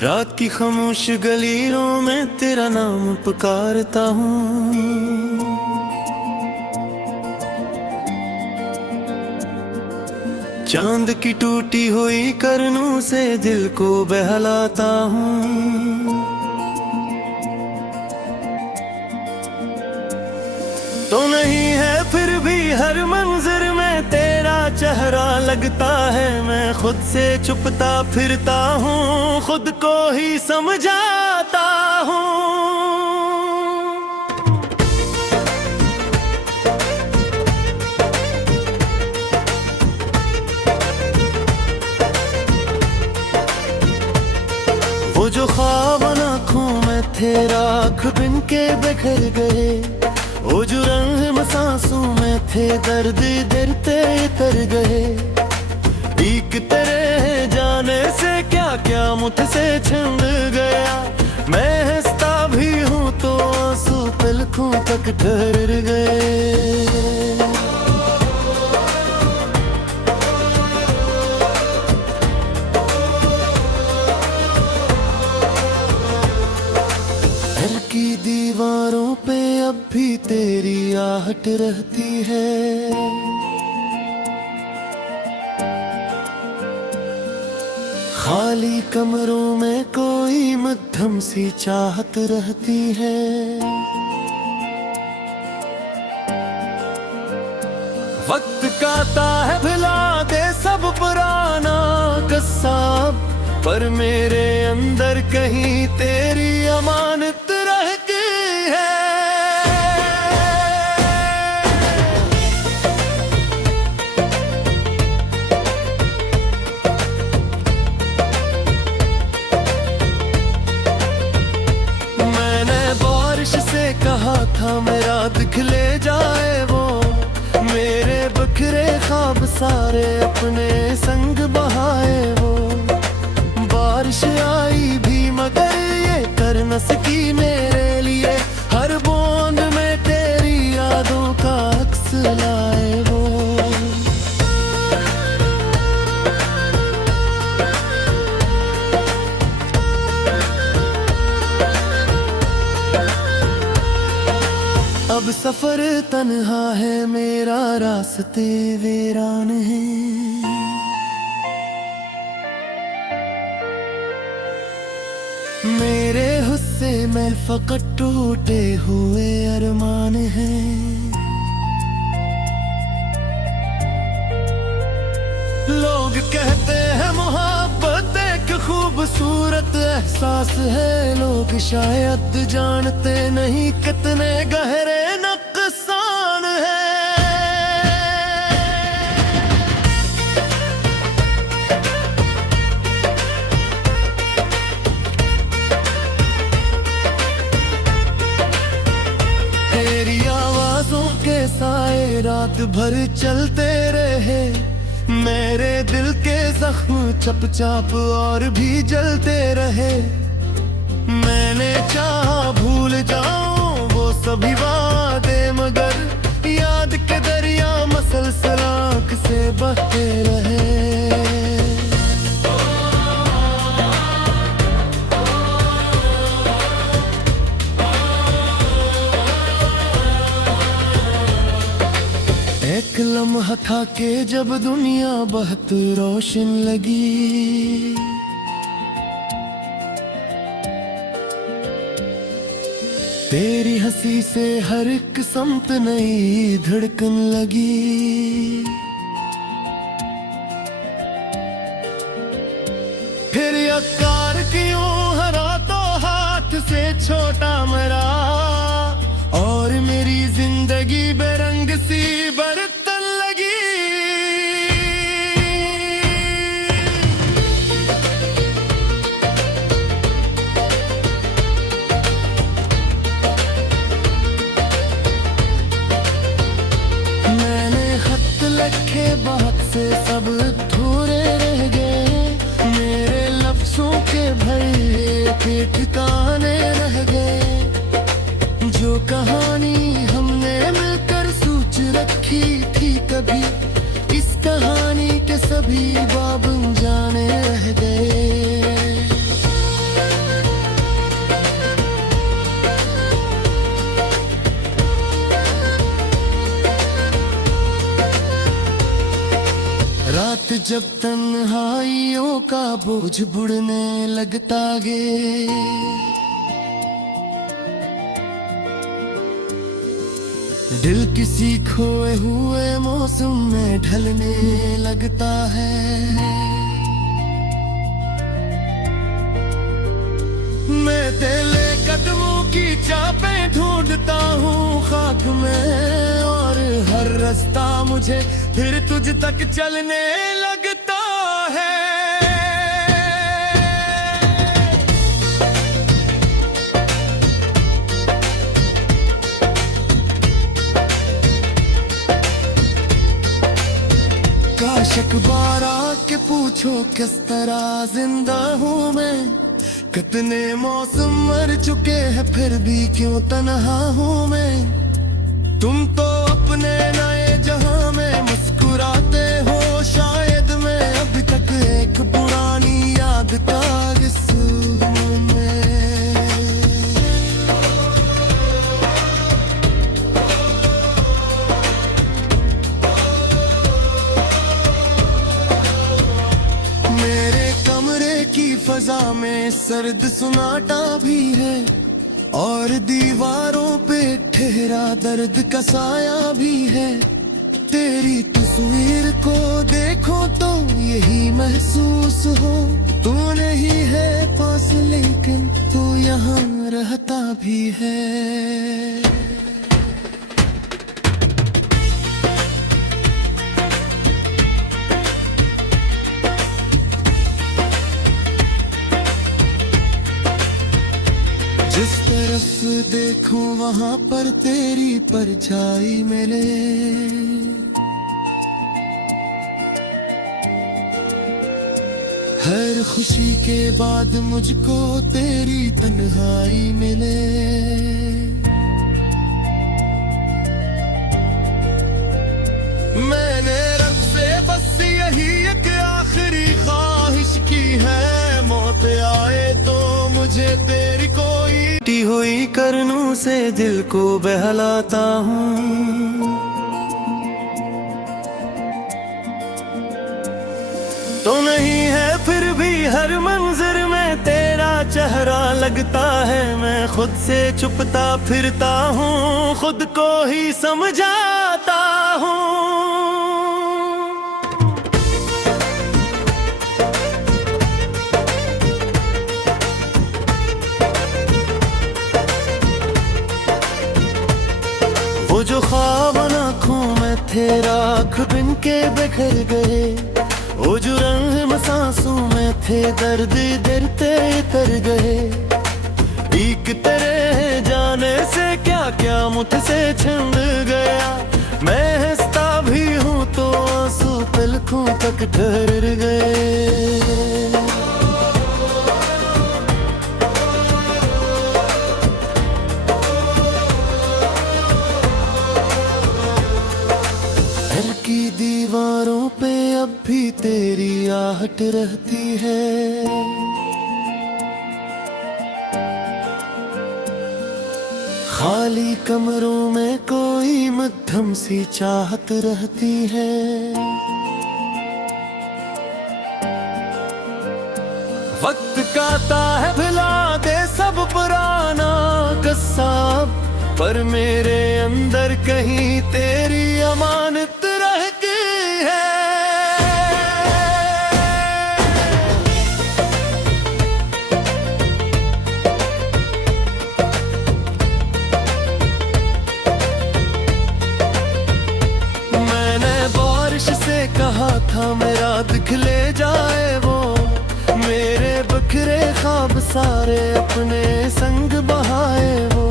रात की खामोश गलियों में तेरा नाम पुकारता हूँ। चांद की टूटी हुई करनों से दिल को बहलाता हूँ। तो नहीं है फिर भी हर मंजर में तेरा चेहरा लगता है। मैं खुद से छुपता फिरता हूँ, खुद को ही समझाता हूँ। वो जो ख्वाब आँखों में थे राख बिन के बिखर गए, वो जो रंग सांसों में थे दर्द डरते तर गए। एक तेरे जाने से क्या क्या मुझसे छिन गया। मैं हंसता भी हूँ तो आंसू पलकों तक ठहर गए। घर की दीवारों पे अब भी तेरी आहट रहती है। खाली कमरों में कोई मध्यम सी चाहत रहती है। वक्त कहता है भुला दे सब पुराना किस्सा, पर मेरे अंदर कहीं तेरी अमानत रह गई है। मैंने बारिश से कहा था मेरा दिखले जाए वो, मेरे बिखरे ख्वाब सारे अपने संग बहाए वो। बारिश आई भी मगर ये कर न सकी मेरे लिए, हर बूंद में तेरी यादों का अक्स लाए वो। अब सफर तन्हा है मेरा, रास्ते वीरान हैं। मेरे हुस्से में फकत टूटे हुए अरमान हैं। लोग कहते हैं मोहब्बत एक खूबसूरत एहसास है, लोग शायद जानते नहीं कितने गहरे नुकसान है। साए रात भर चलते रहे, मेरे दिल के जख्म चप चाप और भी जलते रहे। मैंने चाहा भूल जाऊं वो सभी वादे, मगर याद के दरिया मसलसल आँख से बहते रहे। एक लम्हा था कि जब दुनिया बहुत रोशन लगी, तेरी हंसी से हर एक समत नई धड़कन लगी। फिर यकार क्यों हरा तो हाथ से छोटा मरा, और मेरी जिंदगी बेरंग सी बरतन लगी। मैंने खत लिखे बहुत से सब अधूरे रह गए, मेरे लफ्जों के भरे के ठिकाने रह गए। जो कहानी हमने मिलकर सोच रखी थी कभी, इस कहानी के सभी बाब जाने रह गए। वक्त जब तन्हाइयों का बोझ बुढ़ने लगता गे, दिल किसी खोए हुए मौसम में ढलने लगता है। मैं तेरे कदमों की चापें ढूंढता हूँ खाक में, और हर रास्ता मुझे फिर तुझ तक चलने लगता है। काश अखबार आके पूछो किस तरह जिंदा हूँ मैं, कितने मौसम मर चुके हैं फिर भी क्यों तन्हा हूँ मैं। तुम तो अपने नए जहां में मुस्कुराते हो, शायद मैं अभी तक एक पुरानी याद का गिस्सा में। मेरे कमरे की फजा में सर्द सुनाटा भी है, और दीवारों पे ठहरा दर्द का साया भी है। तेरी तस्वीर को देखो तो यही महसूस हो, तू नहीं है पास लेकिन तू यहाँ रहता भी है। जिस तरफ देखूं वहां पर तेरी परछाई मिले, हर खुशी के बाद मुझको तेरी तन्हाई मिले। मैंने रब से बस यही एक आखिरी ख्वाहिश की है, मौत आए तो मुझे तेरी कोई टूटी हुई करनों से दिल को बहलाता हूँ। तो नहीं है फिर भी हर मंजर में तेरा चेहरा लगता है। मैं खुद से छुपता फिरता हूँ, खुद को ही समझाता हूँ। वो जो ख्वाब आँखों में थे राख बिन के बिखर गए, वो जो रंग सांसों में थे दर्द डरते तर गए। एक तेरे जाने से क्या क्या मुझसे छिंद गया, मैं हंसता भी हूँ तो आंसू पलकों तक ठहर गए। की दीवारों पे अब भी तेरी आहट रहती है, खाली कमरों में कोई मध्यम सी चाहत रहती है। वक्त कहता है भुला दे सब पुराना कसाब, पर मेरे अंदर कहीं तेरी अमानत रहती है। मैंने बारिश से कहा था मेरा दिखले जाए वो, मेरे बिखरे ख्वाब सारे अपने संग बहाए वो।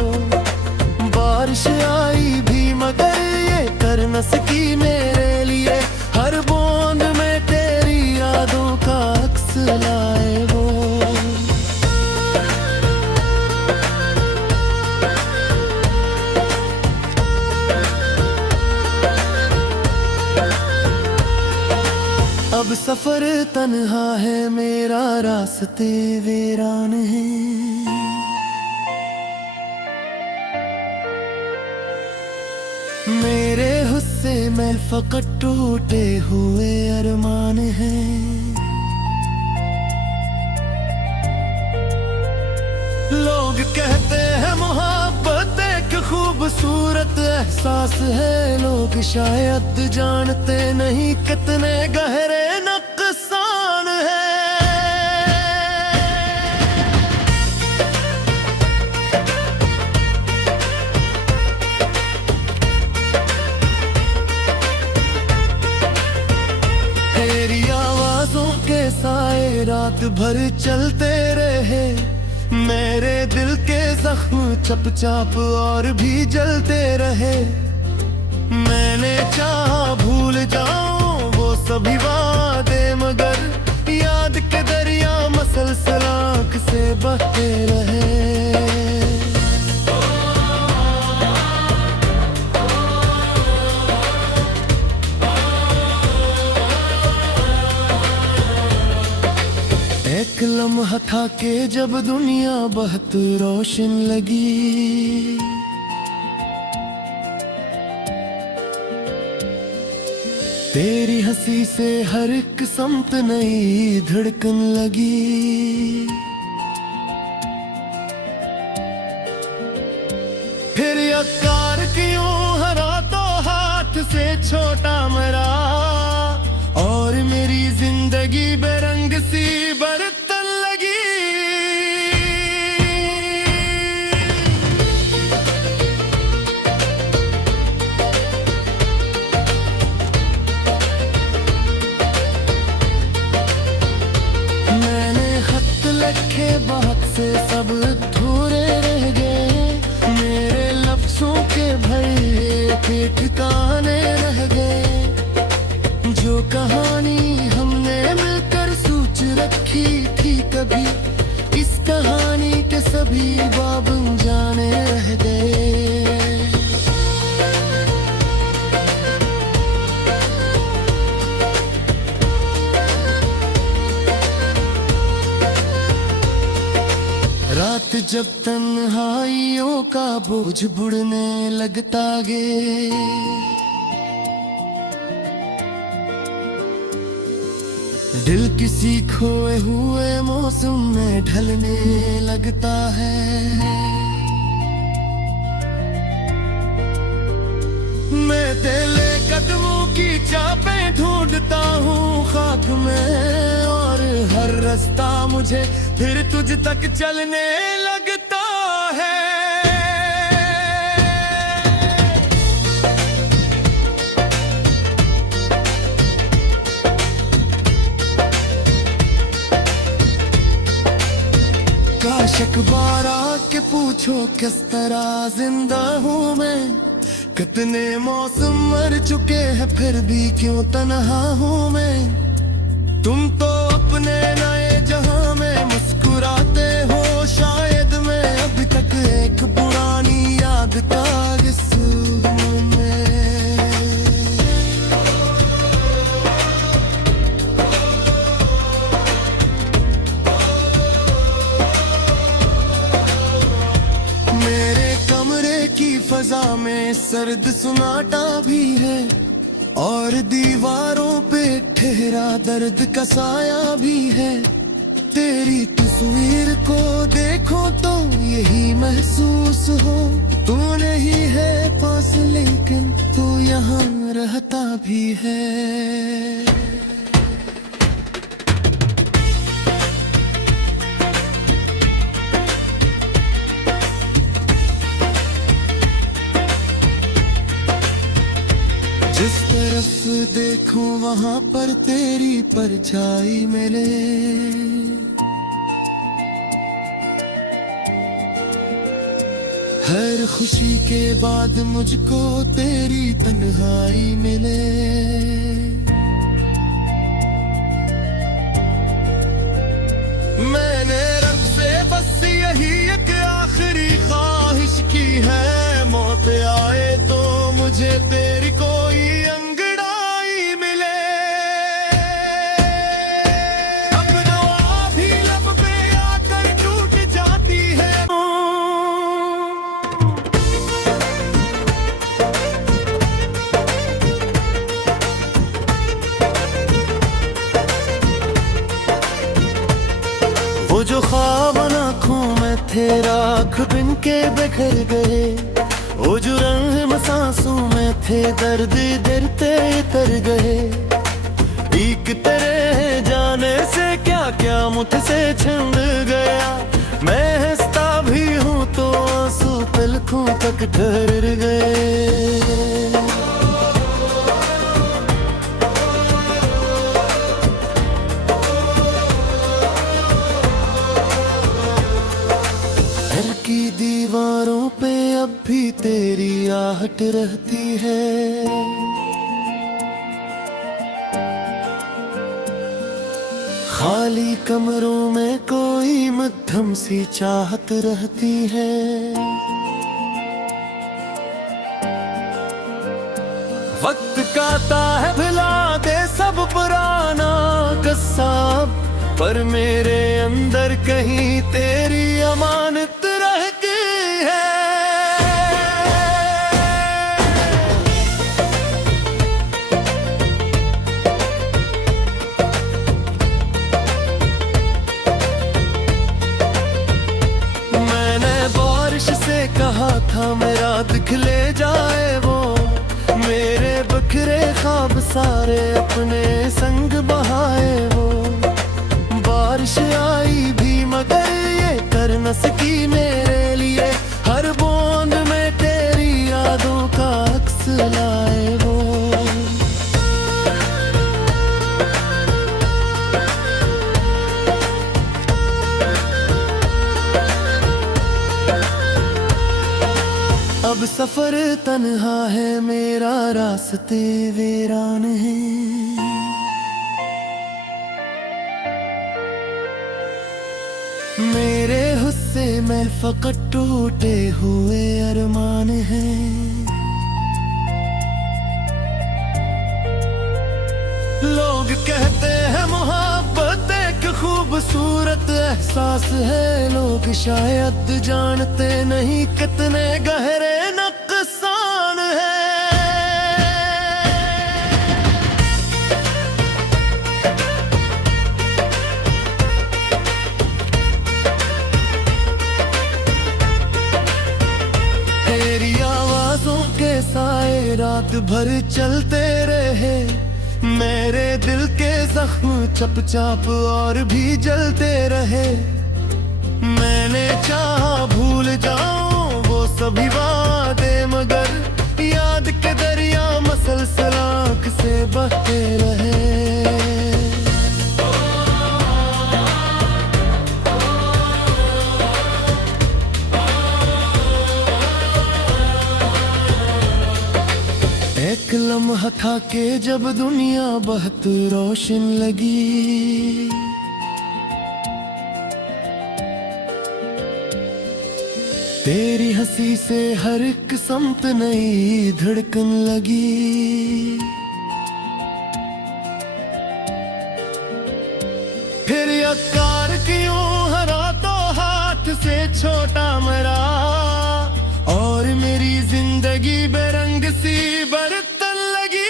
बारिश आई भी मगर ये कर न सकी मेरे लिए, हर बूंद में तेरी यादों का अक्स लाए वो। अब सफर तन्हा है मेरा, रास्ते वीरान हैं। मेरे हुस्न से मैं फकत टूटे हुए अरमान हैं। लोग कहते हैं मोहब्बत एक खूबसूरत एहसास है, लोग शायद जानते नहीं कितने गहरे नुकसान है। तेरी आवाजों के साए रात भर चलते रहे, मेरे दिल के जख्म चपचाप और भी जलते रहे। मैंने चाहा भूल जाऊं वो सभी वादे, मगर याद के दरिया मसलसल आँख से बहते रहे। एक लम्हा था कि जब दुनिया बहुत रोशन लगी, तेरी हंसी से हर एक समत नई धड़कन लगी। फिर यकार क्यों हरा तो हाथ से छोटा मरा, और मेरी जिंदगी बेरंग सी बरतन लगी। मैंने खत लिखे बहुत से सब अधूरे रह गए, मेरे लफ्जों के भरे के ठिकाने रह गए। जो कहानी हमने मिलकर सोच रखी थी कभी, इस कहानी के सभी बाब जाने रह गए। रात जब तन्हाइयों का बोझ बुढ़ने लगता गे, दिल किसी खोए हुए मौसम में ढलने लगता है। मैं तेरे कदमों की चापें ढूंढता हूँ खाक में, और हर रास्ता मुझे फिर तुझ तक चलने लगता है। काश एक बार आके पूछो किस तरह जिंदा हूँ मैं, कितने मौसम मर चुके हैं फिर भी क्यों तन्हा हूँ मैं। तुम तो अपने नए जहां में मुस्कुराते हो, शायद मैं अभी तक एक पुरानी याद का गिस्सा में। मेरे कमरे की फजा में सर्द सुनाटा भी है, और दीवारों पे ठहरा दर्द का साया भी है। तेरी तस्वीर को देखो तो यही महसूस हो, तू नहीं है पास लेकिन तू यहाँ रहता भी है। जिस तरफ देखूं वहां पर तेरी परछाई मिले, हर खुशी के बाद मुझको तेरी तन्हाई मिले। मैंने रब से बस यही एक आखिरी ख्वाहिश की है, मौत आए तो मुझे तेरी कोई अंगड़ाई मिले। अब दुआ भी लब पे आकर टूट जाती है। राख बिन के बिखर गए। वो जो रंग सांसों में थे दर्द डरते तर गए। एक तेरे जाने से क्या क्या मुझसे छिन गया। मैं हंसता भी हूँ तो आंसू पलकों तक ठहर गए। घर की दीवारों पे अब भी तेरी आहट रहती है। खाली कमरों में कोई मध्यम सी चाहत रहती है। वक्त कहता है भुला दे सब पुराना कसाब, पर मेरे अंदर कहीं तेरी अमानत रह गई है। मैंने बारिश से कहा था मेरा दिखले जाए वो, मेरे बिखरे ख्वाब सारे अपने संग बहाए वो। बारिश आई भी मगर ये कर न सकी मेरे लिए, हर बूंद में तेरी यादों का अक्स लाए वो। अब सफर तन्हा है मेरा, रास्ते वीरान है। मेरे हुस्से में फकत टूटे हुए अरमान हैं। लोग कहते हैं मोहब्बत एक खूबसूरत एहसास है। लोग शायद जानते नहीं कितने गहरे नुकसान है। तेरी आवाजों के साए रात भर चलते रहे। मेरे दिल के जख्म चपचाप और भी जलते रहे। मैंने चाहा भूल जाऊं वो सभी वादे, मगर याद के दरिया मसलसल आँख से बहते रहे। एक लम्हा था कि जब दुनिया बहुत रोशन लगी। तेरी हंसी से हर एक समत नई धड़कन लगी। फिर यकार क्यों हरा तो हाथ से छोटा मरा, और मेरी जिंदगी बेरंग सी बरतन लगी।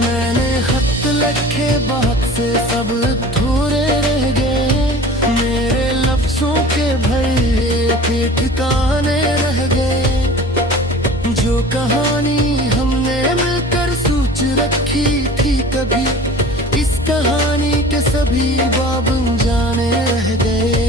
मैंने खत लिखे बात से सब अधूरे रह गए। मेरे लफ्जों के भरे के ठिकाने रह गए। जो कहानी हमने मिलकर सोच रखी थी कभी, इस कहानी के सभी बाब जाने रह गए।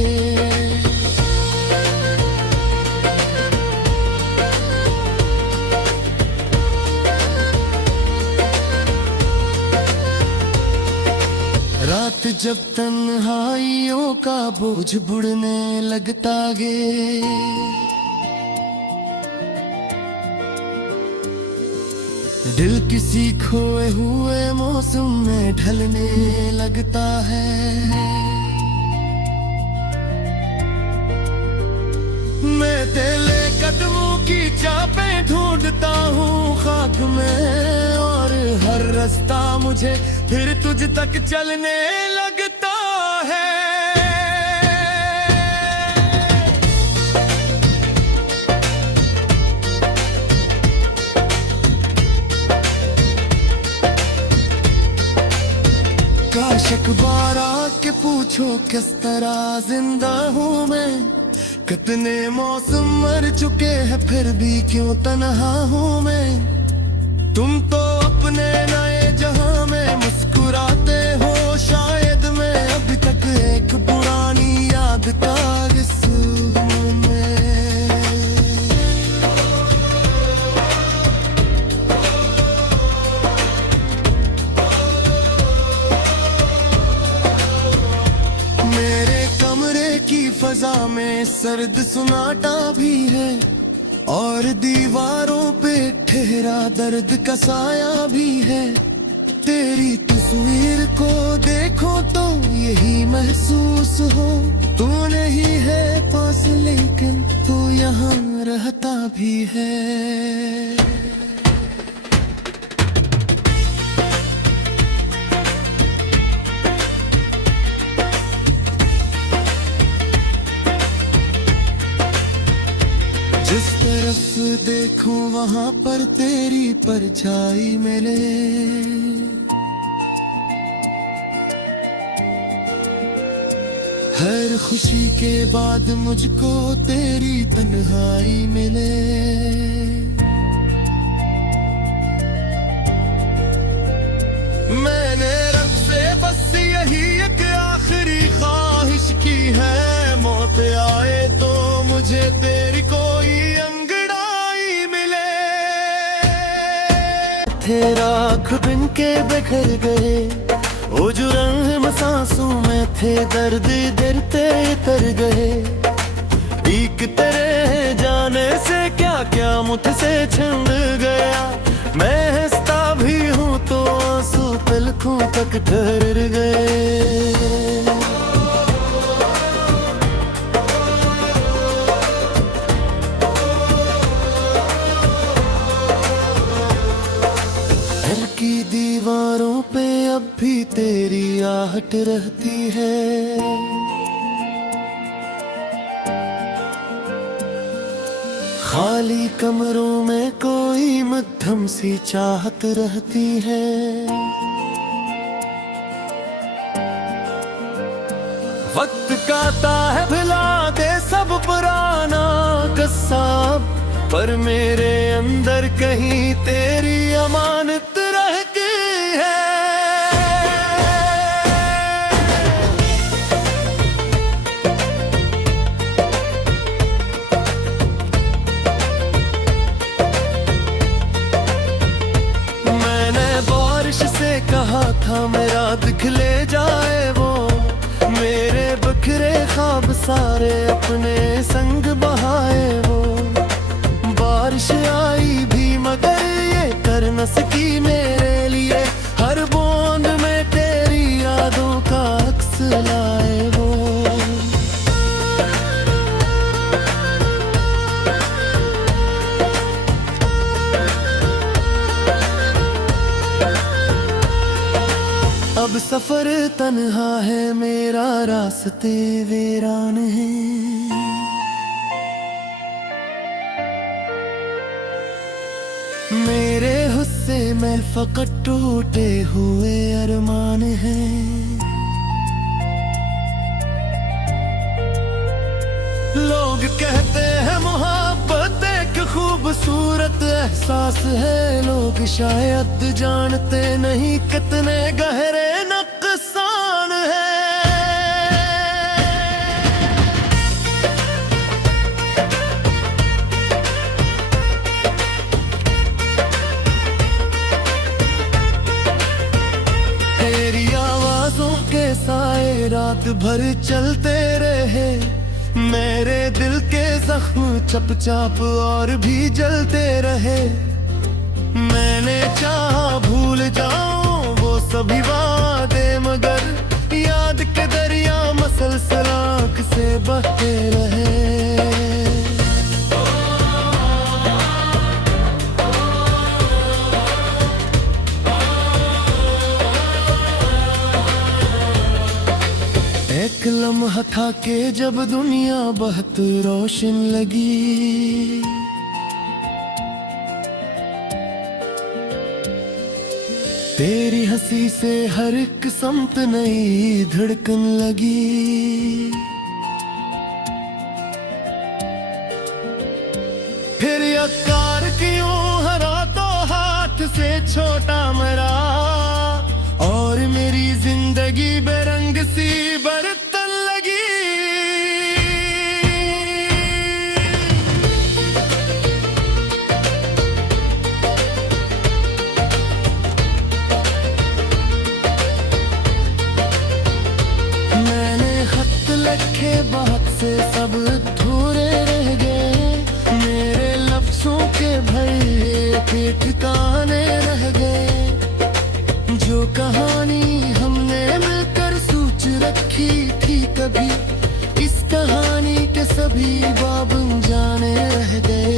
रात जब तन्हाइयों का बोझ बुढ़ने लगता गे, दिल किसी खोए हुए मौसम में ढलने लगता है। मैं तेरे कदमों की चापें ढूंढता हूँ खाक में, और हर रास्ता मुझे फिर तुझ तक चलने लगता है। बेशक बार आके पूछो किस तरह जिंदा हूँ मैं, कितने मौसम मर चुके हैं फिर भी क्यों तन्हा हूँ मैं। तुम तो अपने नए जहां में मुस्कुराते हो, शायद मैं अभी तक एक पुरानी याद का हिस्सा में। मेरे कमरे की फजा में सर्द सुनाटा भी है, और दीवारों पे ठहरा दर्द का साया भी है। तेरी तस्वीर को देखो तो यही महसूस हो, तू नहीं है पास लेकिन तू यहाँ रहता भी है। जिस तरफ देखूं वहां पर तेरी परछाई मिले, हर खुशी के बाद मुझको तेरी तन्हाई मिले। मैंने रब से बस यही एक आखिरी ख्वाहिश की है, मौत आए तो मुझे तेरी कोई अंगड़ाई मिले। तेरा आँख बिन के बिखर गए, वो जो रंग सांसों में थे दर्द डरते तर गए। एक तेरे जाने से क्या क्या मुझसे छिन गया, मैं हंसता भी हूँ तो आंसू पलकों तक ठहर गए। घर की दीवारों पे अब भी तेरी आहट रहती है, खाली कमरों में कोई मध्यम सी चाहत रहती है। वक्त कहता है भुला दे सब पुराना कसाब, पर मेरे अंदर कहीं तेरी अमानत रह गई है। मैंने बारिश से कहा था मेरा दिख ले जाए वो, मेरे बिखरे ख्वाब सारे अपने संग बहाए वो। बारिश आई भी मगर ये कर न सकी मेरे लिए, हर बूंद में तेरी यादों का अक्स लाए वो। अब सफर तन्हा है मेरा, रास्ते वीरान है। मेरे हुस्से में फकत टूटे हुए अरमान हैं। लोग कहते हैं मोहब्बत एक खूबसूरत एहसास है, लोग शायद जानते नहीं कितने गहरे नुकसान है। तेरी आवाजों के साए रात भर चलते रहे, मेरे दिल के जख्म चपचाप और भी जलते रहे। मैंने चाहा भूल जाऊं वो सभी वादे, मगर याद के दरिया मसलसल आँख से बहते रहे। एक लम्हा था कि जब दुनिया बहुत रोशन लगी, तेरी हंसी से हर एक समत नई धड़कन लगी। फिर यकार क्यों हरा तो हाथ से छोटा मेरा, और मेरी जिंदगी बेरंग सी बरतन लगी। लिखे बात से सब अधूरे रह गए, मेरे लफ्जों के भरे के ठिकाने रह गए। जो कहानी हमने मिलकर सोच रखी थी कभी, इस कहानी के सभी बाब जाने रह गए।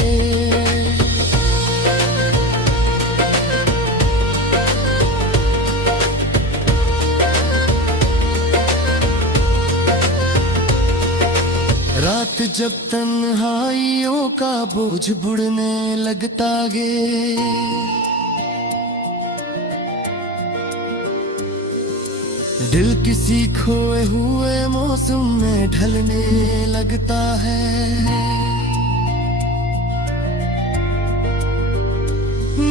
रात जब तन्हाइयों का बोझ बुढ़ने लगता गे, दिल किसी खोए हुए मौसम में ढलने लगता है।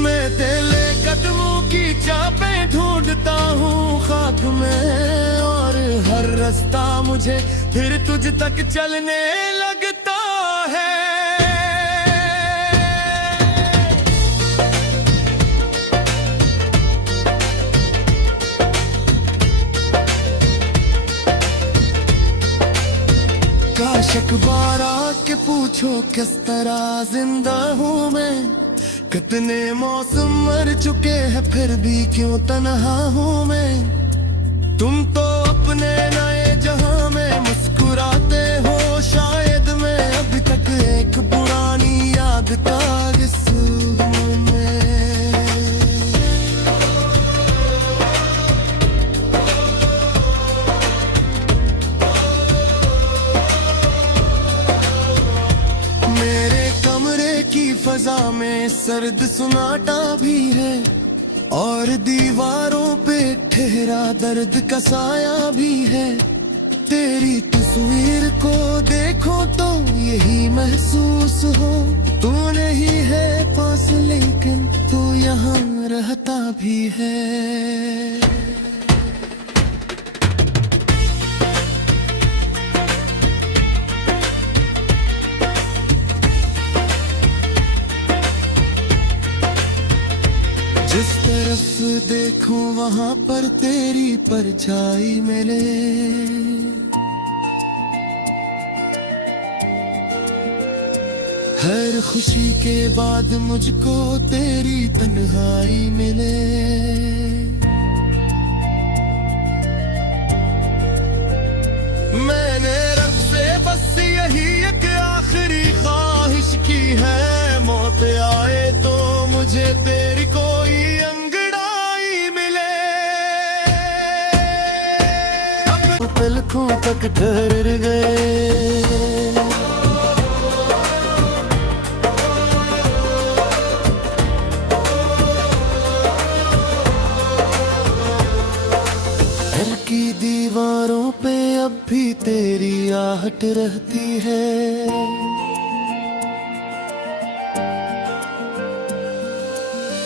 मैं तेरे कदमों की चापें ढूंढता हूँ खाक में, और हर रास्ता मुझे फिर तुझ तक चलने लगता है। काश अखबार आके पूछो किस तरह जिंदा हूँ मैं, कितने मौसम मर चुके हैं फिर भी क्यों तन्हा हूँ मैं। तुम तो अपने नए जहां में मुस्कुराते हो, शायद मैं अभी तक एक पुरानी याद का हिस्सा में। मेरे कमरे की फजा में सर्द सुनाटा भी है, और दीवारों पे ठहरा दर्द का साया भी है। तेरी तस्वीर को देखो तो यही महसूस हो, तू नहीं है पास लेकिन तू यहाँ रहता भी है। जिस तरफ देखूं वहां पर तेरी परछाई मिले, हर खुशी के बाद मुझको तेरी तन्हाई मिले। मैंने रब से बस यही एक आखिरी ख्वाहिश की है, मौत आए तो मुझे तेरी कोई अंगड़ाई मिले। अब पलकों तक ठहर गए, घर की दीवारों पे अब भी तेरी आहट रहती है।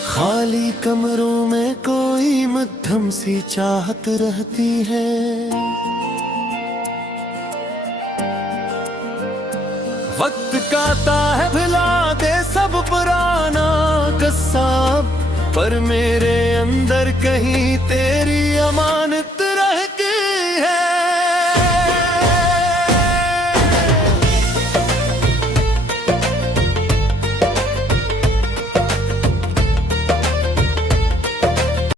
खाली कमरों में कोई मध्यम सी चाहत रहती है। वक्त कहता है भुला दे सब पुराना कस्सा, पर मेरे अंदर कहीं तेरी अमानत